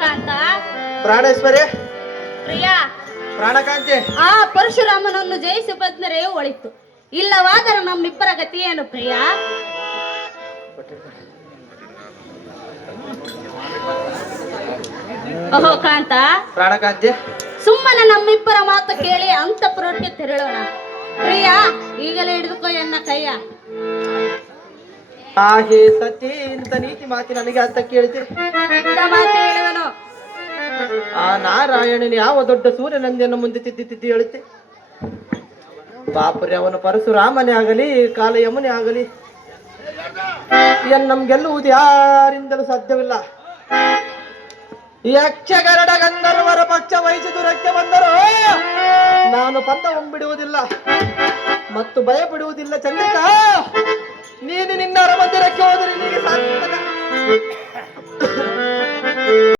ಕಾಂತ ಪ್ರಾಣೇಶ್ವರಿ ಪ್ರಿಯ, ಪ್ರಾಣಕಾಂತಿ, ಆ ಪರಶುರಾಮನನ್ನು ಜಯಿಸಿ ಬಂದರೆ ಒಳಿತು, ಇಲ್ಲವಾದರೆ ನಮ್ಮಿಬ್ಬರ ಗತಿ ಏನು ಪ್ರಿಯ? ಓಹೋ ಕಾಂತ, ಪ್ರಾಣಕಾಂತಿ, ಸುಮ್ಮನೆ ನಮ್ಮಿಬ್ಬರ ಮಾತು ಕೇಳಿ ಅಂತಃಪುರಕ್ಕೆ ತೆರಳೋಣ. ಪ್ರಿಯ, ಈಗಲೇ ಹಿಡಿದುಕೋ ಎನ್ನ ಕೈಯ. ಹಾಗೆ ಸತಿ ಇಂಥ ನೀತಿ ಮಾತಿ ನನಗೆ ಅಂತ ಕೇಳ್ತೀರಿ? ಇಂಥ ಮಾತು ಹೇಳುವನು ಆ ನಾರಾಯಣನ ಯಾವ ದೊಡ್ಡ ಸೂರ್ಯನಂದಿಯನ್ನು ಮುಂದೆ ತಿದ್ದಿ ಹೇಳುತ್ತೆ. ಬಾಪುರಿ, ಅವನು ಪರಶುರಾಮನೇ ಆಗಲಿ ಕಾಲ ಯಮುನೆ ಆಗಲಿ ನಮ್ಗೆಲ್ಲುವುದು ಯಾರಿಂದಲೂ ಸಾಧ್ಯವಿಲ್ಲ. ಯಕ್ಷಗರಡ ಗಂಧರ್ವರ ಪಕ್ಷ ವಹಿಸಿ ದುರಕ್ಕೆ ಬಂದರು ನಾನು ಪಂಥವೊಂಬಿಡುವುದಿಲ್ಲ ಮತ್ತು ಭಯ ಬಿಡುವುದಿಲ್ಲ. ಚಂದ್ರಿಕಾ, ನೀನು ನಿನ್ನ ಅರಮಂದಿರಕ್ಕೆ ಹೋದರೆ ನಿನಗೆ ಸಾರ್ಥಕ.